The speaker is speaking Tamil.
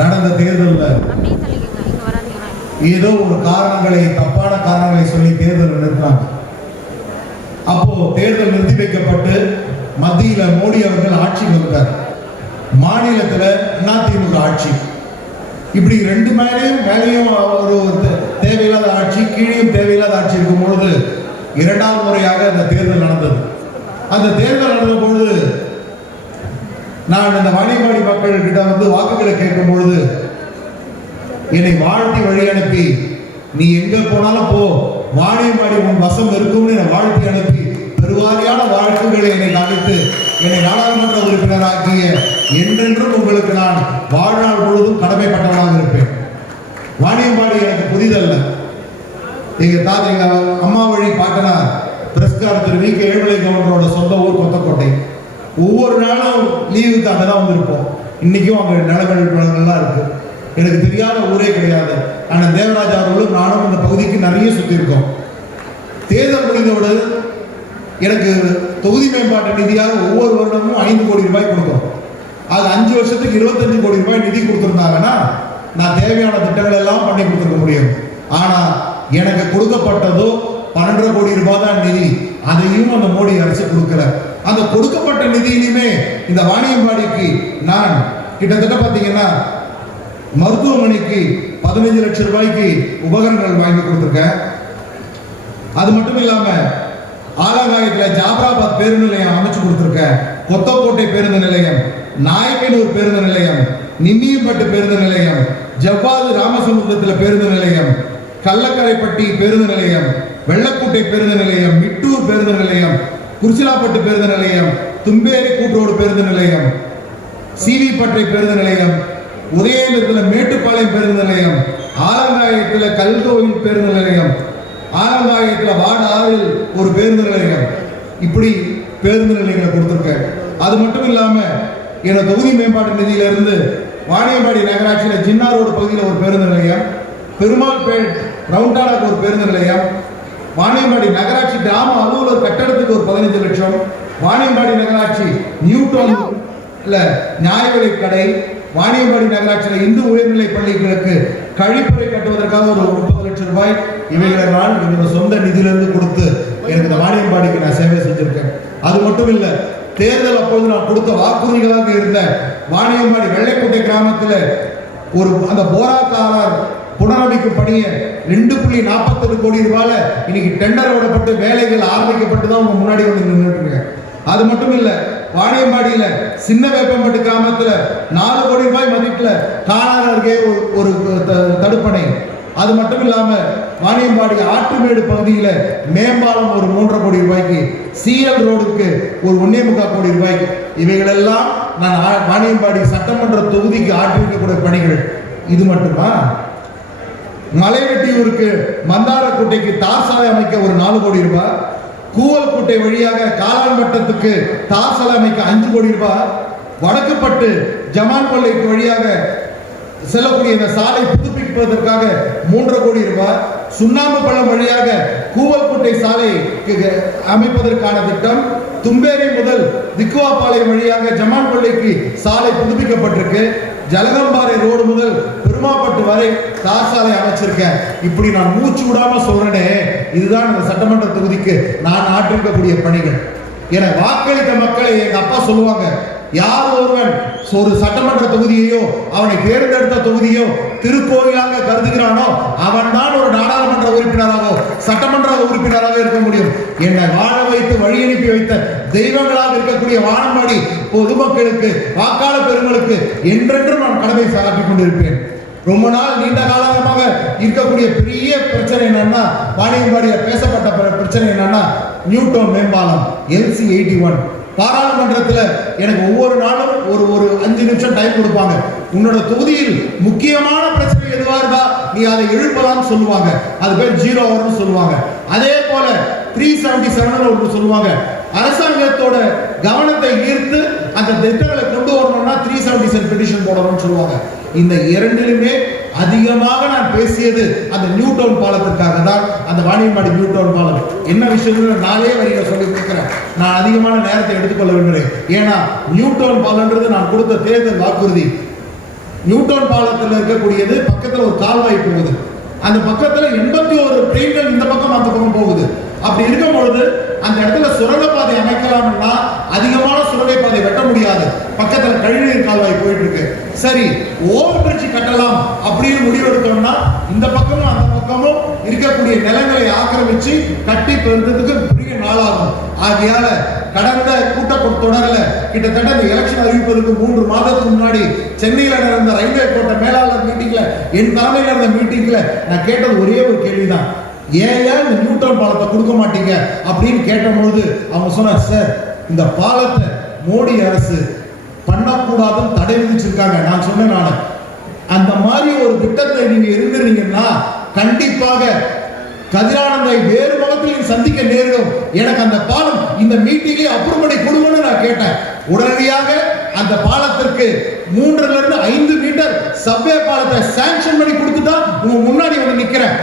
நடந்த தேர்தலில் ஏதோ ஒரு காரணங்களை தப்பான காரணங்களை சொல்லி தேர்தல் நிறுத்தினாங்க அப்போ தேர்தல் நிறுத்தி வைக்கப்பட்டு மத்தியில மோடி அவர்கள் ஆட்சிக்கு வந்தார். மாநிலத்துல அதிமுக ஆட்சி. இப்படி ரெண்டு மேலையும் மேலையும் ஒரு தேவையில்லாத ஆட்சி கீழையும் தேவையில்லாத ஆட்சி இருக்கும் பொழுது இரண்டாவது முறையாக அந்த தேர்தல் நடந்தது. அந்த தேர்தல் நடந்த பொழுது நான் இந்த வாணிபாடி மக்கள் கிட்ட வந்து வாக்குகளை கேட்கும் பொழுது என்னை வாழ்த்தி வழி அனுப்பி நீ எங்க போனாலும் போ வாணியம்பாடி உன் வசம் இருக்கும்னு என்னை வாழ்த்தி அனுப்பி பெருவாரியான வாழ்த்துக்களை என்னை அழைத்து என்னை நாடாளுமன்ற உறுப்பினராக்கிய என்றென்றும் உங்களுக்கு நான் வாழ்நாள் முழுவதும் கடமைப்பட்டவனாக இருப்பேன் வாணியம்பாடி எனக்கு புதிதல்ல எங்க தாத்தா எங்க அம்மா வழி பாட்டனார் பிரஸ்கார் திரு வி கே ஏழுமலை கவர்னரோட சொந்த ஊர் கொத்தக்கோட்டை ஒவ்வொரு நாளும் லீவுக்கு அங்கே தான் வந்திருப்போம். இன்னைக்கும் அங்கே நிலங்கள் வளங்கள்லாம் இருக்கு. எனக்கு தெரியாத ஊரே கிடையாது. ஆனால் தேவராஜா அவர்களும் நானும் அந்த பகுதிக்கு நிறைய சுற்றியிருக்கோம் தேர்தல் முடிந்தவுடன் எனக்கு தொகுதி மேம்பாட்டு நிதியாக ஒவ்வொரு வருடமும் ஐந்து கோடி ரூபாய் கொடுக்கும். அது அஞ்சு வருஷத்துக்கு இருபத்தஞ்சு கோடி ரூபாய் நிதி கொடுத்துருந்தாங்கன்னா நான் தேவையான திட்டங்கள் எல்லாம் பண்ணி கொடுத்துருக்க முடியும். ஆனால் எனக்கு கொடுக்கப்பட்டதோ பன்னெண்டரை கோடி ரூபாய் தான் நிதி. அதையும் அந்த மோடி அரசு கொடுக்கல. அந்த கொடுக்கப்பட்ட நிதியிலுமே இந்த வாணியம்பாடிக்கு நான் கிட்டத்தட்ட பார்த்தீங்கன்னா மருத்துவமனைக்கு பதினைஞ்சு லட்சம் ரூபாய்க்கு உபகரணங்கள் வாங்கி கொடுத்துருக்கேன். அது மட்டும் இல்லாம ஆலங்காயத்தில் ஜாபராபாத் பேருந்து நிலையம் அமைச்சு கொடுத்துருக்கேன். கொத்தக்கோட்டை பேருந்து நிலையம் நாயக்கனூர் பேருந்து நிலையம் நிம்மியம்பட்டு பேருந்து நிலையம் ஜவ்வாது ராமசமுத்திரத்தில் பேருந்து நிலையம் கள்ளக்கரைப்பட்டி பேருந்து நிலையம் வெள்ளக்கோட்டை பேருந்து நிலையம் மிட்டூர் பேருந்து நிலையம் குறிச்சிலாப்பட்டு பேருந்து நிலையம் தும்பேரி கூட்டுரோடு பேருந்து நிலையம் சிவிப்பட்டை பேருந்து நிலையம் உதயநிலத்தில் மேட்டுப்பாளையம் பேருந்து நிலையம் ஆலங்காயத்தில் கல்கோவில் பேருந்து நிலையம் ஆலங்காயத்தில் வார்டு ஆறில் ஒரு பேருந்து நிலையம். இப்படி பேருந்து நிலையங்களை கொடுத்துருக்கேன் அது மட்டும் இல்லாமல் என்னோட தொகுதி மேம்பாட்டு நிதியிலிருந்து வாணியம்பாடி நகராட்சியில் ஜின்னா ரோடு பகுதியில் ஒரு பேருந்து நிலையம் பெருமாள்பேட் ரவுண்டானாக்கு ஒரு பேருந்து நிலையம் வாணியம்பாடி நகராட்சி கிராம அலுவலர் கட்டடத்துக்கு ஒரு பதினஞ்சு லட்சம். வாணியம்பாடி நகராட்சி நியூட்டன் இல்ல நியாய விலைக் கடை. வாணியம்பாடி நகராட்சியில் இந்து உயர்நிலை பள்ளிகளுக்கு கழிப்பறை கட்டுவதற்காக ஒரு முப்பது லட்சம் ரூபாய் இவைகளை நான் என்னோட சொந்த நிதியிலிருந்து கொடுத்து எனக்கு இந்த வாணியம்பாடிக்கு நான் சேவை செஞ்சிருக்கேன். அது மட்டும் இல்ல தேர்தல் அப்போது நான் கொடுத்த வாக்குறுதிகளாக இருந்த வாணியம்பாடி வெள்ளைக்கோட்டை கிராமத்தில் ஒரு அந்த போராக்காரர் புனரமைக்கும் பணியை ரெண்டு புள்ளி நாற்பத்தெட்டு கோடி ரூபாயில இன்னைக்கு டெண்டர் விடப்பட்டு வேலைகள் ஆரம்பிக்கப்பட்டு தான் உங்க முன்னாடி வந்து நின்றுட்டுருங்க அது மட்டும் இல்லை வாணியம்பாடியில் சின்ன வேப்பம்பட்டு கிராமத்தில் நாலு கோடி ரூபாய் மதிப்பில் காலாறு அருகே ஒரு- ஒரு த- தடுப்பணை. அது மட்டும் இல்லாமல் வாணியம்பாடி ஆற்றுமேடு பகுதியில் மேம்பாலம் ஒரு மூன்றரை கோடி ரூபாய்க்கு சிஎல் ரோடுக்கு ஒரு ஒன்னே முக்கால் கோடி ரூபாய்க்கு. இவைகளெல்லாம் நான் வாணியம்பாடி சட்டமன்ற தொகுதிக்கு ஆற்றிருக்கக்கூடிய பணிகள். இது மட்டுமா? மலைவெட்டியூருக்கு மந்தாரக்கோட்டைக்கு தார் சாலை அமைக்க ஒரு நாலு கோடி ரூபாய். கூவல்குட்டை வழியாக காலான் வட்டத்துக்கு தார் சாலை அமைக்க அஞ்சு கோடி ரூபாய். வடக்குப்பட்டு ஜமான் பள்ளிக்கு வழியாக செல்லக்கூடிய இந்த சாலை புதுப்பிப்பதற்காக மூன்றரை கோடி ரூபாய். சுண்ணாம்பு பள்ளம் வழியாக கூவல்குட்டை சாலை அமைப்பதற்கான திட்டம். தும்பேரி முதல் திக்குவாப்பாளையம் வழியாக ஜமான் கொள்ளைக்கு சாலை புதுப்பிக்கப்பட்டிருக்கு. ஜலகம்பாறை ரோடு முதல் பெருமாப்பட்டு வரை தார் சாலை அமைச்சிருக்கேன். இப்படி நான் மூச்சு விடாம சொல்றேனே இதுதான் இந்த சட்டமன்ற தொகுதிக்கு நான் ஆற்றிருக்கக்கூடிய பணிகள். என வாக்களித்த மக்களை எங்க அப்பா சொல்லுவாங்க யார் ஒருவன் ஒரு சட்டமன்ற தொகுதியையோ அவனை தேர்ந்தெடுத்த தொகுதியோ திருக்கோயிலாக கருதுகிறானோ அவன் தான் ஒரு நாடாளுமன்ற உறுப்பினராகவோ சட்டமன்ற உறுப்பினராக இருக்க முடியும். என்னை வாழ வைத்து வழி அனுப்பி வைத்த தெய்வங்களாக இருக்கக்கூடிய வானம்பாடி பொதுமக்களுக்கு வாக்காள பெருமளுக்கு என்றென்றும் நான் கடமை சாற்றிக் கொண்டிருப்பேன். ரொம்ப நாள் நீண்ட காலமாக இருக்கக்கூடிய பெரிய பிரச்சனை என்னன்னா வாணியம்பாடியில் பேசப்பட்ட பிரச்சனை என்னன்னா நியூட்டோன் மேம்பாலம் எல்சி எயிட்டி ஒன் பாராளுமன்றத்தில் எனக்கு ஒவ்வொரு நாளும் ஒரு ஒரு அஞ்சு நிமிஷம் டைம் கொடுப்பாங்க. உன்னோட தொகுதியில் முக்கியமான பிரச்சனை எதுவா இருந்தா நீ அதை எழுப்பலாம்னு சொல்லுவாங்க. அது பேர் ஜீரோ ஹவர்னு சொல்லுவாங்க. அதே போல த்ரீ செவன்டி செவன் ஒன்று சொல்லுவாங்க. அரசாங்கத்தோட கவனத்தை ஈர்த்து அந்த திட்டங்களை கொண்டு வரணும்னா த்ரீ செவன்டி செவன் பெட்டிஷன் போடணும்னு சொல்லுவாங்க. இந்த இரண்டிலுமே அதிகமாக நான் பேசியது அந்த நியூ டவுன் பாலத்திற்காக தான் அந்த வாணியம்பாடி நியூ டவுன் பாலம். என்ன விஷயம் நாளே வரியில சொல்லி கொடுக்குறேன். நான் அதிகமான நேரத்தை எடுத்துக்கொள்ள விரும்புகிறேன். ஏன்னா நியூ டவுன் பாலம்ன்றது நான் கொடுத்த தேர்தல் வாக்குறுதி. நியூட்டன் பாலத்தில் இருக்கக்கூடியது பக்கத்துல ஒரு கால்வாய் போகுது. அந்த பக்கத்துல எண்பத்தி ஒரு ட்ரெயின்கள் இந்த பக்கம் அந்த பக்கம் போகுது. அப்படி இருக்கும் பொழுது அந்த இடத்துல சுரங்கப்பாதை அமைக்கலாம்னா அதிகமான சுரங்கப்பாதை வெட்ட முடியாது. பக்கத்துல கழிநீர் கால்வாய் போயிட்டு இருக்கு சரி ஓவர் பிரிட்ஜ் கட்டலாம் அப்படின்னு முடிவெடுத்தோம்னா இந்த பக்கமும் அந்த பக்கமும் இருக்கக்கூடிய நிலங்களை ஆக்கிரமிச்சு கட்டி பெறுறதுக்கு பெரிய நாளாகும். ஆகையால கடந்த கூட்டத்தொடரில் கிட்டத்தட்ட இந்த எலெக்ஷன் அறிவிப்பதற்கு மூன்று மாதத்துக்கு முன்னாடி சென்னையில் நடந்த ரயில்வே கோட்ட மேலாளர் மீட்டிங்ல என் தலைமையில் நடந்த மீட்டிங்ல நான் கேட்டது ஒரே ஒரு கேள்விதான். ஏன் இந்த நியூட்டன் பாலத்தை கொடுக்க மாட்டீங்க? அப்படின்னு கேட்டபோது அவங்க சொன்னார் சார் இந்த பாலத்தை மோடி அரசு பண்ணக்கூடாதுன்னு தடை விதிச்சிருக்காங்க. நான் சொன்னேன் நான். அந்த மாதிரி ஒரு திட்டத்தை நீங்க இருந்திருந்தீங்கன்னா கண்டிப்பாக கதிரானந்தை வேறு முகத்தில் சந்திக்க நேரிடும். எனக்கு அந்த பாலம் இந்த மீட்டிங்கே அப்ரூவ் பண்ணி கொடுங்கன்னு நான் கேட்டேன். உடனடியாக அந்த பாலத்திற்கு மூன்றுல இருந்து ஐந்து மீட்டர் சப்வே பாலத்தை சாங்ஷன் பண்ணி கொடுத்துட்டா உங்க முன்னாடி வந்து நிக்கிறேன்.